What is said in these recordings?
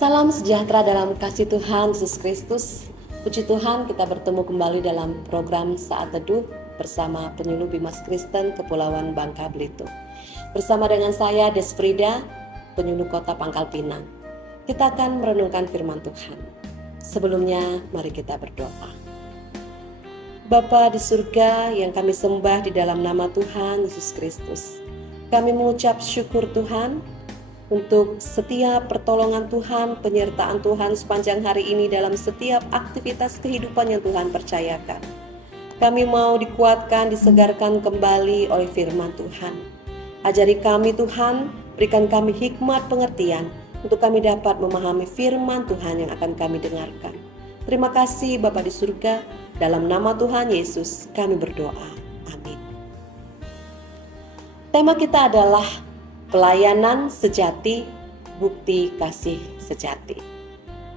Salam sejahtera dalam kasih Tuhan Yesus Kristus. Puji Tuhan, kita bertemu kembali dalam program Saat Teduh bersama penyuluh Bimas Kristen Kepulauan Bangka Belitung. Bersama dengan saya Desfrida, penyuluh Kota Pangkal Pinang. Kita akan merenungkan firman Tuhan. Sebelumnya, mari kita berdoa. Bapa di surga yang kami sembah di dalam nama Tuhan Yesus Kristus, kami mengucap syukur Tuhan untuk setiap pertolongan Tuhan, penyertaan Tuhan sepanjang hari ini dalam setiap aktivitas kehidupan yang Tuhan percayakan. Kami mau dikuatkan, disegarkan kembali oleh firman Tuhan. Ajari kami Tuhan, berikan kami hikmat pengertian untuk kami dapat memahami firman Tuhan yang akan kami dengarkan. Terima kasih Bapa di surga, dalam nama Tuhan Yesus kami berdoa. Amin. Tema kita adalah pelayanan sejati, bukti kasih sejati.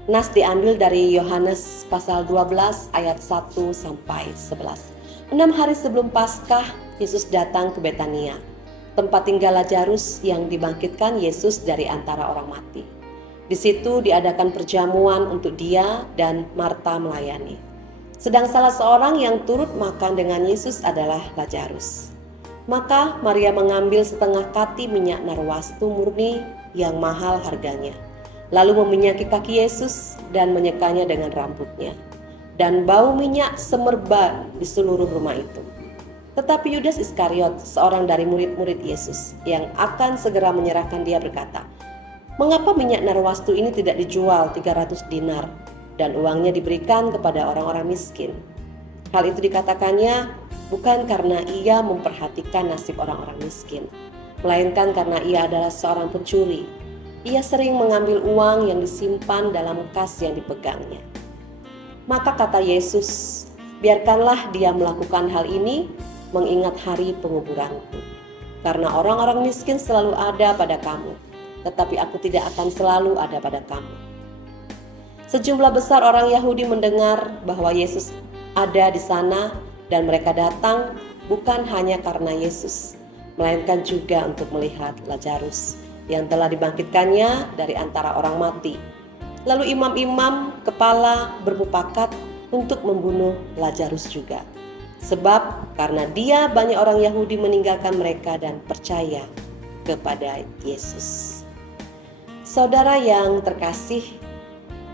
Nas diambil dari Yohanes pasal 12 ayat 1 sampai 11. 6 hari sebelum Paskah, Yesus datang ke Betania, tempat tinggal Lazarus yang dibangkitkan Yesus dari antara orang mati. Di situ diadakan perjamuan untuk dia dan Marta melayani. Sedang salah seorang yang turut makan dengan Yesus adalah Lazarus. Maka Maria mengambil setengah kati minyak narwastu murni yang mahal harganya, lalu meminyaki kaki Yesus dan menyekanya dengan rambutnya. Dan bau minyak semerbak di seluruh rumah itu. Tetapi Yudas Iskariot, seorang dari murid-murid Yesus yang akan segera menyerahkan dia, berkata, "Mengapa minyak narwastu ini tidak dijual 300 dinar dan uangnya diberikan kepada orang-orang miskin?" Hal itu dikatakannya bukan karena ia memperhatikan nasib orang-orang miskin, melainkan karena ia adalah seorang pencuri. Ia sering mengambil uang yang disimpan dalam kas yang dipegangnya. Maka kata Yesus, "Biarkanlah dia melakukan hal ini mengingat hari penguburanku. Karena orang-orang miskin selalu ada pada kamu, tetapi aku tidak akan selalu ada pada kamu." Sejumlah besar orang Yahudi mendengar bahwa Yesus ada di sana, dan mereka datang bukan hanya karena Yesus, melainkan juga untuk melihat Lazarus yang telah dibangkitkannya dari antara orang mati. Lalu imam-imam kepala bermufakat untuk membunuh Lazarus juga, sebab karena dia banyak orang Yahudi meninggalkan mereka dan percaya kepada Yesus. Saudara yang terkasih,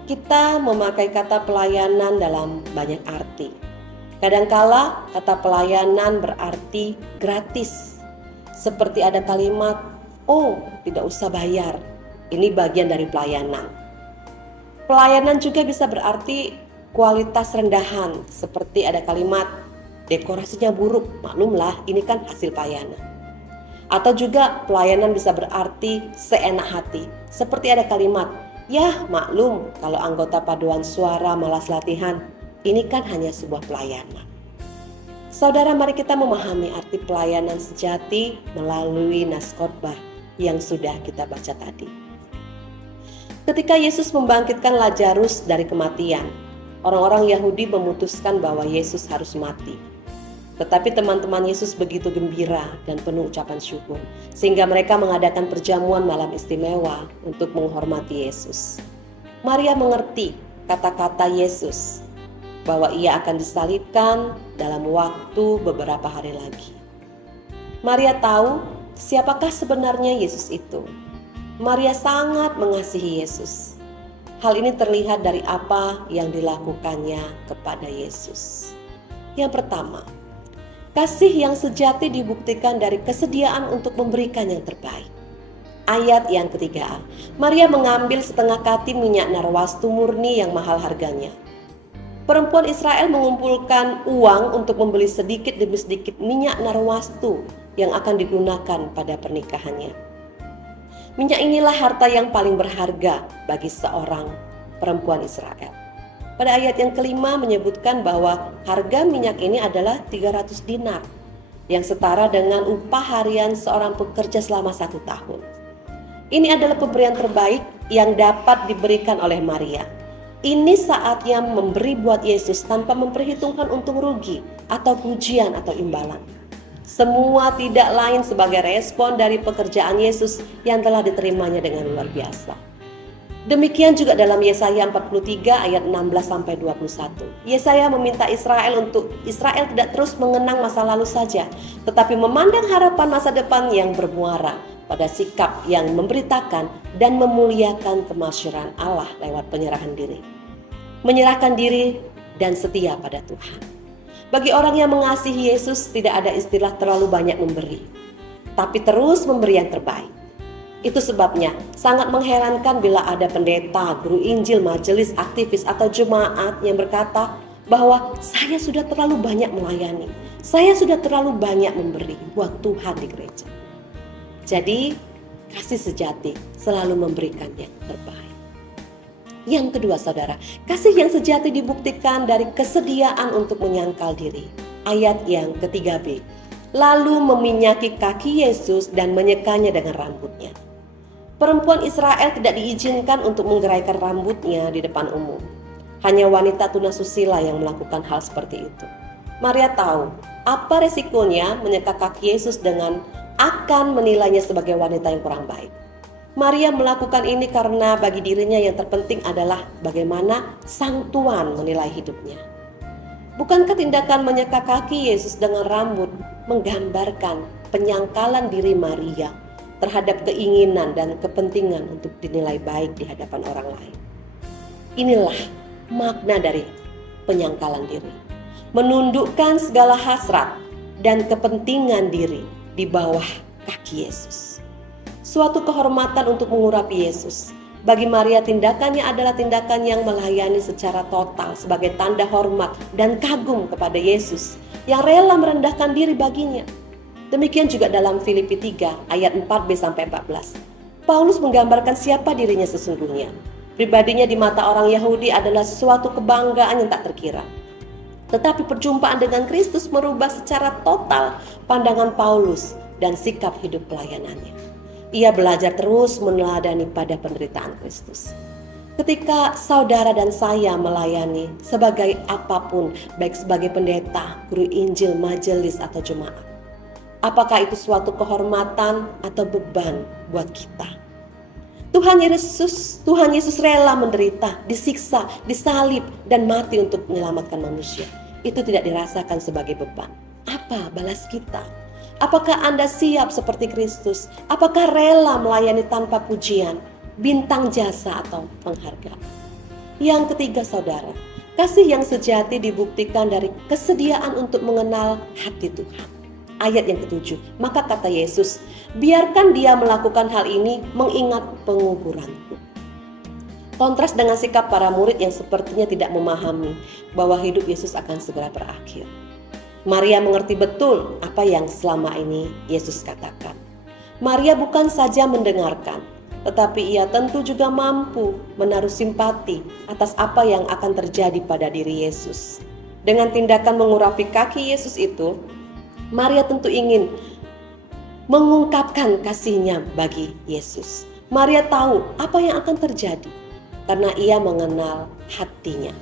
kita memakai kata pelayanan dalam banyak arti. Kadangkala kata pelayanan berarti gratis. Seperti ada kalimat, "Oh, tidak usah bayar. Ini bagian dari pelayanan." Pelayanan juga bisa berarti kualitas rendahan. Seperti ada kalimat, "Dekorasinya buruk, maklumlah ini kan hasil pelayanan." Atau juga pelayanan bisa berarti seenak hati. Seperti ada kalimat, "Yah, maklum kalau anggota paduan suara malas latihan. Ini kan hanya sebuah pelayanan." Saudara, mari kita memahami arti pelayanan sejati melalui nas khotbah yang sudah kita baca tadi. Ketika Yesus membangkitkan Lazarus dari kematian, orang-orang Yahudi memutuskan bahwa Yesus harus mati. Tetapi teman-teman Yesus begitu gembira dan penuh ucapan syukur, sehingga mereka mengadakan perjamuan malam istimewa untuk menghormati Yesus. Maria mengerti kata-kata Yesus bahwa ia akan disalibkan dalam waktu beberapa hari lagi. Maria tahu siapakah sebenarnya Yesus itu. Maria sangat mengasihi Yesus. Hal ini terlihat dari apa yang dilakukannya kepada Yesus. Yang pertama, kasih yang sejati dibuktikan dari kesediaan untuk memberikan yang terbaik. Ayat yang ketiga, Maria mengambil setengah kati minyak narwastu murni yang mahal harganya. Perempuan Israel mengumpulkan uang untuk membeli sedikit demi sedikit minyak narwastu yang akan digunakan pada pernikahannya. Minyak inilah harta yang paling berharga bagi seorang perempuan Israel. Pada ayat yang kelima menyebutkan bahwa harga minyak ini adalah 300 dinar, yang setara dengan upah harian seorang pekerja selama 1 tahun. Ini adalah pemberian terbaik yang dapat diberikan oleh Maria. Ini saatnya memberi buat Yesus tanpa memperhitungkan untung rugi atau pujian atau imbalan. Semua tidak lain sebagai respon dari pekerjaan Yesus yang telah diterimanya dengan luar biasa. Demikian juga dalam Yesaya 43 ayat 16-21. Yesaya meminta Israel tidak terus mengenang masa lalu saja, tetapi memandang harapan masa depan yang bermuara pada sikap yang memberitakan dan memuliakan kemasyuran Allah lewat penyerahan diri. Menyerahkan diri dan setia pada Tuhan. Bagi orang yang mengasihi Yesus tidak ada istilah terlalu banyak memberi, tapi terus memberi yang terbaik. Itu sebabnya sangat mengherankan bila ada pendeta, guru Injil, majelis, aktivis atau jemaat yang berkata bahwa saya sudah terlalu banyak melayani, saya sudah terlalu banyak memberi buat Tuhan di gereja. Jadi kasih sejati selalu memberikan yang terbaik. Yang kedua saudara, kasih yang sejati dibuktikan dari kesediaan untuk menyangkal diri. Ayat yang ketiga B. Lalu meminyaki kaki Yesus dan menyekanya dengan rambutnya. Perempuan Israel tidak diizinkan untuk menggeraikan rambutnya di depan umum. Hanya wanita tunasusila yang melakukan hal seperti itu. Maria tahu apa resikonya menyeka kaki Yesus dengan akan menilainya sebagai wanita yang kurang baik. Maria melakukan ini karena bagi dirinya yang terpenting adalah bagaimana sang Tuan menilai hidupnya. Bukankah tindakan menyeka kaki Yesus dengan rambut menggambarkan penyangkalan diri Maria terhadap keinginan dan kepentingan untuk dinilai baik di hadapan orang lain? Inilah makna dari penyangkalan diri. Menundukkan segala hasrat dan kepentingan diri di bawah kaki Yesus. Suatu kehormatan untuk mengurapi Yesus. Bagi Maria tindakannya adalah tindakan yang melayani secara total sebagai tanda hormat dan kagum kepada Yesus yang rela merendahkan diri baginya. Demikian juga dalam Filipi 3 ayat 4b-14. Paulus menggambarkan siapa dirinya sesungguhnya. Pribadinya di mata orang Yahudi adalah suatu kebanggaan yang tak terkira. Tetapi perjumpaan dengan Kristus merubah secara total pandangan Paulus dan sikap hidup pelayanannya. Ia belajar terus meneladani pada penderitaan Kristus. Ketika saudara dan saya melayani sebagai apapun, baik sebagai pendeta, guru Injil, majelis atau jemaat, apakah itu suatu kehormatan atau beban buat kita? Tuhan Yesus rela menderita, disiksa, disalib, dan mati untuk menyelamatkan manusia. Itu tidak dirasakan sebagai beban. Apa balas kita? Apakah Anda siap seperti Kristus? Apakah rela melayani tanpa pujian, bintang jasa atau penghargaan? Yang ketiga saudara, kasih yang sejati dibuktikan dari kesediaan untuk mengenal hati Tuhan. Ayat yang ketujuh, maka kata Yesus, biarkan dia melakukan hal ini mengingat penguburanku. Kontras dengan sikap para murid yang sepertinya tidak memahami bahwa hidup Yesus akan segera berakhir. Maria mengerti betul apa yang selama ini Yesus katakan. Maria bukan saja mendengarkan, tetapi ia tentu juga mampu menaruh simpati atas apa yang akan terjadi pada diri Yesus. Dengan tindakan mengurapi kaki Yesus itu, Maria tentu ingin mengungkapkan kasihnya bagi Yesus. Maria tahu apa yang akan terjadi karena ia mengenal hatinya,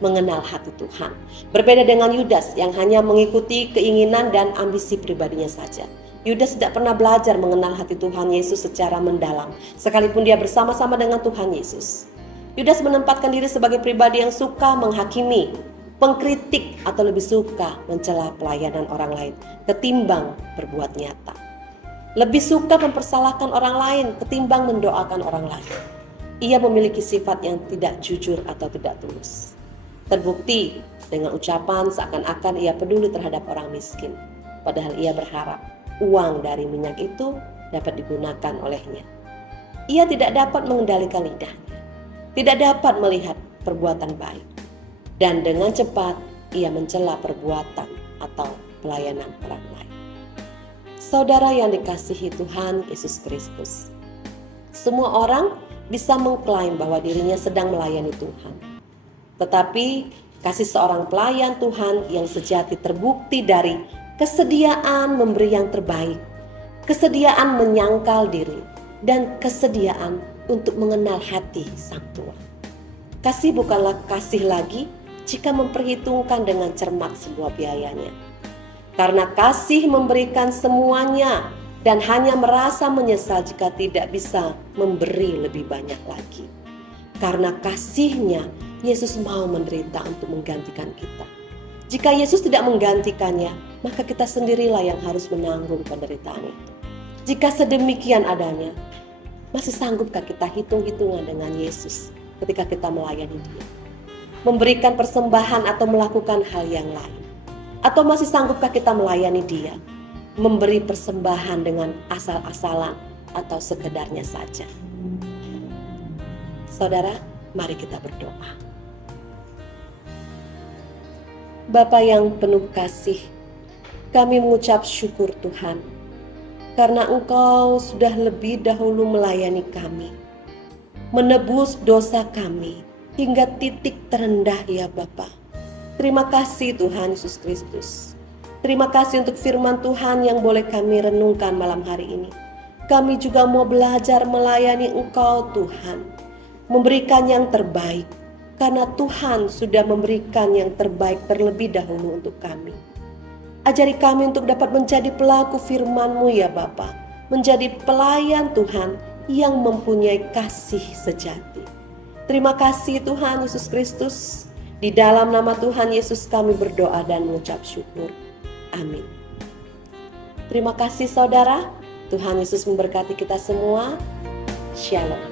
mengenal hati Tuhan. Berbeda dengan Yudas yang hanya mengikuti keinginan dan ambisi pribadinya saja. Yudas tidak pernah belajar mengenal hati Tuhan Yesus secara mendalam, sekalipun dia bersama-sama dengan Tuhan Yesus. Yudas menempatkan diri sebagai pribadi yang suka menghakimi, pengkritik, atau lebih suka mencela pelayanan orang lain ketimbang berbuat nyata. Lebih suka mempersalahkan orang lain ketimbang mendoakan orang lain. Ia memiliki sifat yang tidak jujur atau tidak tulus. Terbukti dengan ucapan seakan-akan ia peduli terhadap orang miskin, padahal ia berharap uang dari minyak itu dapat digunakan olehnya. Ia tidak dapat mengendalikan lidahnya, tidak dapat melihat perbuatan baik, dan dengan cepat ia mencela perbuatan atau pelayanan orang lain. Saudara yang dikasihi Tuhan Yesus Kristus, semua orang bisa mengklaim bahwa dirinya sedang melayani Tuhan. Tetapi kasih seorang pelayan Tuhan yang sejati terbukti dari kesediaan memberi yang terbaik, kesediaan menyangkal diri, dan kesediaan untuk mengenal hati Sang Tuan. Kasih bukanlah kasih lagi jika memperhitungkan dengan cermat semua biayanya. Karena kasih memberikan semuanya dan hanya merasa menyesal jika tidak bisa memberi lebih banyak lagi. Karena kasih-Nya, Yesus mau menderita untuk menggantikan kita. Jika Yesus tidak menggantikannya, maka kita sendirilah yang harus menanggung penderitaan itu. Jika sedemikian adanya, masih sanggupkah kita hitung-hitungan dengan Yesus ketika kita melayani Dia? Memberikan persembahan atau melakukan hal yang lain? Atau masih sanggupkah kita melayani Dia? Memberi persembahan dengan asal-asalan atau sekedarnya saja? Saudara, mari kita berdoa. Bapa yang penuh kasih, kami mengucap syukur Tuhan, karena Engkau sudah lebih dahulu melayani kami, menebus dosa kami hingga titik terendah ya Bapa. Terima kasih Tuhan Yesus Kristus. Terima kasih untuk firman Tuhan yang boleh kami renungkan malam hari ini. Kami juga mau belajar melayani Engkau Tuhan, memberikan yang terbaik, karena Tuhan sudah memberikan yang terbaik terlebih dahulu untuk kami. Ajari kami untuk dapat menjadi pelaku firman-Mu ya Bapa, menjadi pelayan Tuhan yang mempunyai kasih sejati. Terima kasih Tuhan Yesus Kristus. Di dalam nama Tuhan Yesus kami berdoa dan mengucap syukur. Amin. Terima kasih saudara. Tuhan Yesus memberkati kita semua. Shalom.